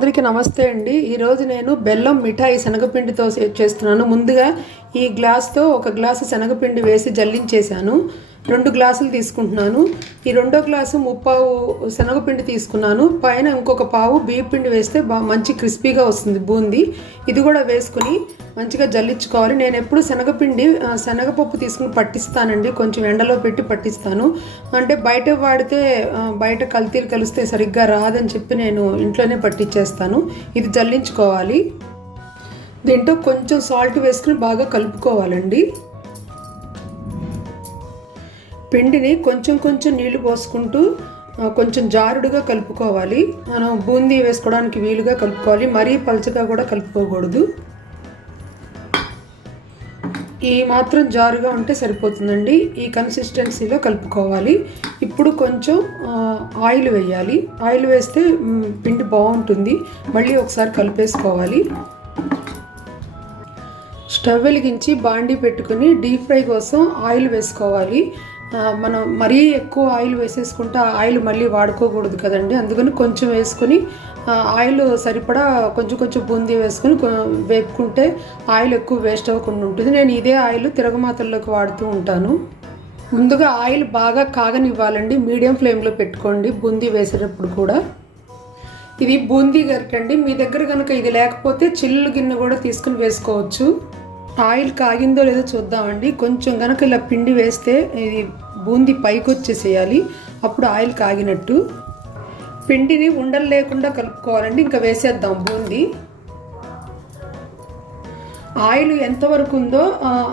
అందరికీ నమస్తే అండి. ఈరోజు నేను బెల్లం మిఠాయి శనగపిండితో చేస్తున్నాను. ముందుగా ఈ గ్లాస్తో ఒక గ్లాసు శనగపిండి వేసి జల్లించేశాను. రెండు గ్లాసులు తీసుకుంటున్నాను. ఈ రెండో గ్లాసు ముప్పావు శనగపిండి తీసుకున్నాను. పైన ఇంకొక పావు బియ్య పిండి వేస్తే బాగా మంచి క్రిస్పీగా వస్తుంది బూంది. ఇది కూడా వేసుకుని మంచిగా జల్లించుకోవాలి. నేను ఎప్పుడు శనగపిండి శనగపప్పు తీసుకుని పట్టిస్తానండి. కొంచెం ఎండలో పెట్టి పట్టిస్తాను. అంటే బయట వాడితే బయట కల్తీలు కలిస్తే సరిగ్గా రాదని చెప్పి నేను ఇంట్లోనే పట్టించేస్తాను ఇది జల్లించుకోవాలి. దీంట్లో కొంచెం సాల్ట్ వేసుకుని బాగా కలుపుకోవాలండి. పిండిని కొంచెం కొంచెం నీళ్ళు పోసుకుంటూ కొంచెం జారుడుగా కలుపుకోవాలి. మనం బూందీ వేసుకోవడానికి వీలుగా కలుపుకోవాలి. మరీ పలచగా కూడా కలుపుకోకూడదు. ఈ మాత్రం జారుగా ఉంటే సరిపోతుందండి. ఈ కన్సిస్టెన్సీలో కలుపుకోవాలి. ఇప్పుడు కొంచెం ఆయిల్ వేయాలి. ఆయిల్ వేస్తే పిండి బాగుంటుంది. మళ్ళీ ఒకసారి కలిపేసుకోవాలి. స్టవ్ వెలిగించి బాండీ పెట్టుకుని డీప్ ఫ్రై కోసం ఆయిల్ వేసుకోవాలి. మనం మరీ ఎక్కువ ఆయిల్ వేసేసుకుంటే ఆ ఆయిల్ మళ్ళీ వాడుకోకూడదు కదండి. అందుకని కొంచెం వేసుకొని ఆయిల్ సరిపడా కొంచెం కొంచెం బూందీ వేసుకొని వేపుకుంటే ఆయిల్ ఎక్కువ వేస్ట్ అవ్వకుండా ఉంటుంది. నేను ఇదే ఆయిల్ తిరగమాతల్లోకి వాడుతూ ఉంటాను. ముందుగా ఆయిల్ బాగా కాగనివ్వాలండి. మీడియం ఫ్లేమ్లో పెట్టుకోండి బూందీ వేసేటప్పుడు కూడా. ఇది బూందీ గరిటండి మీ దగ్గర కనుక ఇది లేకపోతే చిల్లు గిన్నె కూడా తీసుకుని వేసుకోవచ్చు. ఆయిల్ కాగిందో లేదో చూద్దామండి. కొంచెం కనుక ఇలా పిండి వేస్తే ఇది బూందీ పైకి వచ్చేసేయాలి అప్పుడు ఆయిల్ కాగినట్టు. పిండిని ఉండలు లేకుండా కలుపుకోవాలండి. ఇంకా వేసేద్దాం బూందీ. ఆయిల్ ఎంతవరకు ఉందో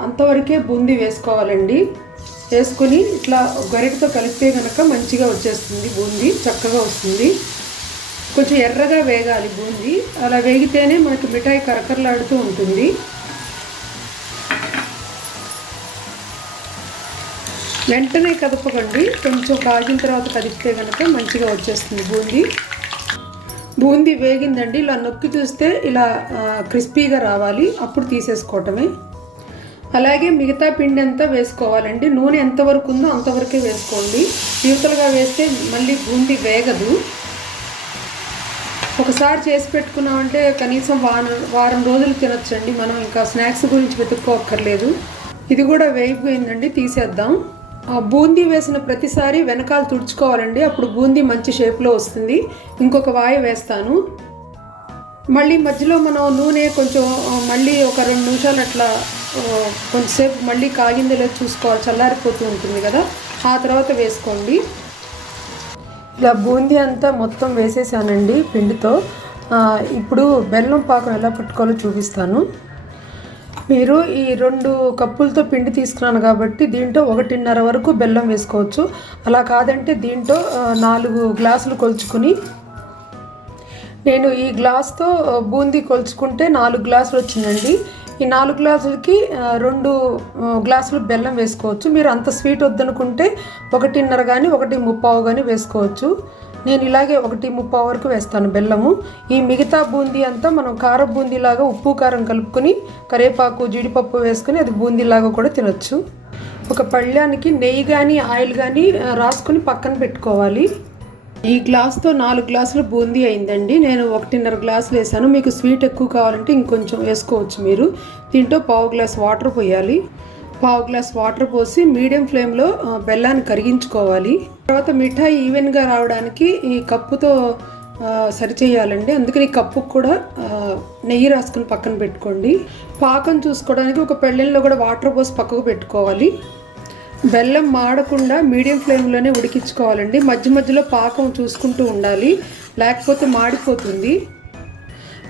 అంతవరకే బూందీ వేసుకోవాలండి. వేసుకొని ఇట్లా గరిటతో కలిపితే కనుక మంచిగా వచ్చేస్తుంది బూందీ చక్కగా వస్తుంది. కొంచెం ఎర్రగా వేగాలి బూందీ. అలా వేగితేనే మనకి మిఠాయి కరకరలాడుతూ ఉంటుంది. వెంటనే కదపకండి. కొంచెం కాగిన తర్వాత కదిపితే కనుక మంచిగా వచ్చేస్తుంది బూందీ. బూందీ వేగిందండి. ఇలా నొక్కి చూస్తే ఇలా క్రిస్పీగా రావాలి. అప్పుడు తీసేసుకోవటమే. అలాగే మిగతా పిండి అంతా వేసుకోవాలండి. నూనె ఎంతవరకు ఉందో అంతవరకే వేసుకోండి. యువతలుగా వేస్తే మళ్ళీ బూందీ వేగదు. ఒకసారి చేసి పెట్టుకున్నామంటే కనీసం వారం వారం రోజులు తినొచ్చండి. మనం ఇంకా స్నాక్స్ గురించి వెతుక్కోక్కర్లేదు. ఇది కూడా వేగిపోయిందండి. తీసేద్దాం. ఆ బూందీ వేసిన ప్రతిసారి వెనకాల తుడుచుకోవాలండి. అప్పుడు బూందీ మంచి షేప్లో వస్తుంది. ఇంకొక వాయ వేస్తాను. మళ్ళీ మధ్యలో మనం నూనె కొంచెం మళ్ళీ ఒక రెండు నిమిషాలు అట్లా ఆ, కొంచెంసేపు మళ్ళీ కాగిందో లేదో చూసుకోవాలి. చల్లారిపోతూ ఉంటుంది కదా. ఆ తర్వాత వేసుకోండి. ఇలా బూందీ అంతా మొత్తం వేసేసానండి పిండితో. ఇప్పుడు బెల్లం పాకం ఎలా పట్టుకోవాలో చూపిస్తాను. మీరు ఈ రెండు కప్పులతో పిండి తీసుకున్నాను కాబట్టి దీంట్లో ఒకటిన్నర వరకు బెల్లం వేసుకోవచ్చు. అలా కాదంటే దీంట్లో నాలుగు గ్లాసులు కొలుచుకుని నేను ఈ గ్లాస్తో బూందీ కొలుచుకుంటే నాలుగు గ్లాసులు వచ్చిందండి. ఈ నాలుగు గ్లాసులకి రెండు గ్లాసులు బెల్లం వేసుకోవచ్చు. మీరు అంత స్వీట్ వద్దనుకుంటే ఒకటిన్నర కానీ ఒకటి ముప్పావు కానీ వేసుకోవచ్చు. నేను ఇలాగే ఒకటి ముప్పావు వరకు వేస్తాను బెల్లము. ఈ మిగతా బూందీ అంతా మనం కార బూందీలాగా ఉప్పు కారం కలుపుకొని కరేపాకు జీడిపప్పు వేసుకొని అది బూందీలాగా కూడా తినొచ్చు. ఒక పళ్ళానికి నెయ్యి కానీ ఆయిల్ కానీ రాసుకొని పక్కన పెట్టుకోవాలి. ఈ గ్లాస్తో నాలుగు గ్లాసులు బూందీ అయిందండి. నేను ఒకటిన్నర గ్లాసులు వేసాను. మీకు స్వీట్ ఎక్కువ కావాలంటే ఇంకొంచెం వేసుకోవచ్చు మీరు. దీంట్లో పావు గ్లాస్ వాటర్ పోయాలి. పావు గ్లాస్ వాటర్ పోసి మీడియం ఫ్లేమ్లో బెల్లాన్ని కరిగించుకోవాలి. తర్వాత మిఠాయి ఈవెన్గా రావడానికి ఈ కప్పుతో సరిచేయాలండి. అందుకని ఈ కప్పుకు కూడా నెయ్యి రాసుకుని పక్కన పెట్టుకోండి. పాకం చూసుకోవడానికి ఒక పెళ్ళెంలో కూడా వాటర్ పోసి పక్కకు పెట్టుకోవాలి. బెల్లం మాడకుండా మీడియం ఫ్లేమ్లోనే ఉడికించుకోవాలండి. మధ్య మధ్యలో పాకం చూసుకుంటూ ఉండాలి. లేకపోతే మాడిపోతుంది.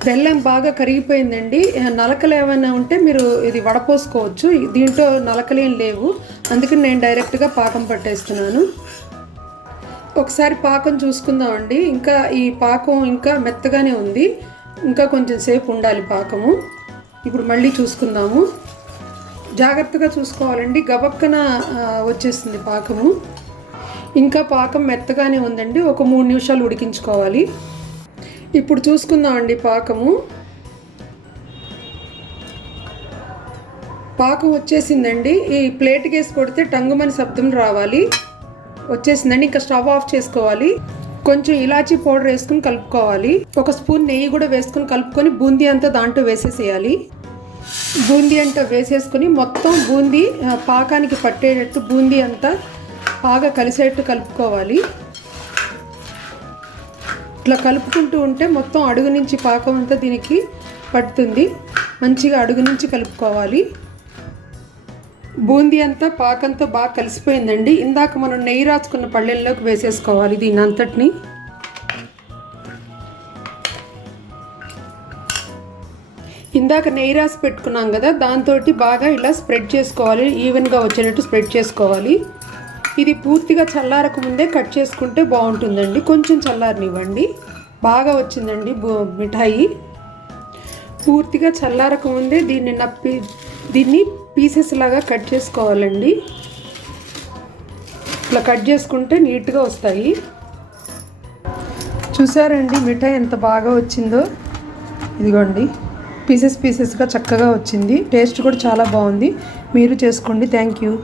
బెల్లం బాగా కరిగిపోయిందండి. నలకలు ఏమైనా ఉంటే మీరు ఇది వడపోసుకోవచ్చు. దీంట్లో నలకలేం లేవు. అందుకని నేను డైరెక్ట్గా పాకం పట్టేస్తున్నాను. ఒకసారి పాకం చూసుకుందామండి. ఇంకా ఈ పాకం ఇంకా మెత్తగానే ఉంది. ఇంకా కొంచెం సేపు ఉండాలి పాకము. ఇప్పుడు మళ్ళీ చూసుకుందాము. జాగ్రత్తగా చూసుకోవాలండి. గబక్కన వచ్చేసింది పాకము. ఇంకా పాకం మెత్తగానే ఉందండి. ఒక మూడు నిమిషాలు ఉడికించుకోవాలి. ఇప్పుడు చూసుకుందామండి పాకము. పాకం వచ్చేసిందండి. ఈ ప్లేట్కి వేసి కొడితే టంగుమని శబ్దం రావాలి. వచ్చేసిందండి. ఇంకా స్టవ్ ఆఫ్ చేసుకోవాలి. కొంచెం ఇలాచీ పౌడర్ వేసుకుని కలుపుకోవాలి. ఒక స్పూన్ నెయ్యి కూడా వేసుకుని కలుపుకొని బూందీ అంతా దాంట్లో వేసేసేయాలి. బూందీ అంతా వేసేసుకుని మొత్తం బూందీ పాకానికి పట్టేటట్టు బూందీ అంతా బాగా కలిసేట్టు కలుపుకోవాలి. ఇట్లా కలుపుకుంటూ ఉంటే మొత్తం అడుగు నుంచి పాకం అంతా దీనికి పడుతుంది. మంచిగా అడుగు నుంచి కలుపుకోవాలి. బూందీ అంతా పాకంతో బాగా కలిసిపోయిందండి. ఇందాక మనం నెయ్యి రాచుకున్న పళ్ళెల్లోకి వేసేసుకోవాలి దీని అంతటిని ఇందాక నెయ్యి రాసి పెట్టుకున్నాం కదా దాంతో బాగా ఇలా స్ప్రెడ్ చేసుకోవాలి. ఈవెన్గా వచ్చేటట్టు స్ప్రెడ్ చేసుకోవాలి. ఇది పూర్తిగా చల్లారక ముందే కట్ చేసుకుంటే బాగుంటుందండి. కొంచెం చల్లారనివ్వండి. బాగా వచ్చిందండి మిఠాయి. పూర్తిగా చల్లారక ముందే దీన్ని నప్పి దీన్ని పీసెస్ లాగా కట్ చేసుకోవాలండి. ఇట్లా కట్ చేసుకుంటే నీట్గా వస్తాయి. చూసారండి మిఠాయి ఎంత బాగా వచ్చిందో? ఇదిగోండి. పీసెస్ పీసెస్గా చక్కగా వచ్చింది. టేస్ట్ కూడా చాలా బాగుంది. మీరు చేసుకోండి. Thank you.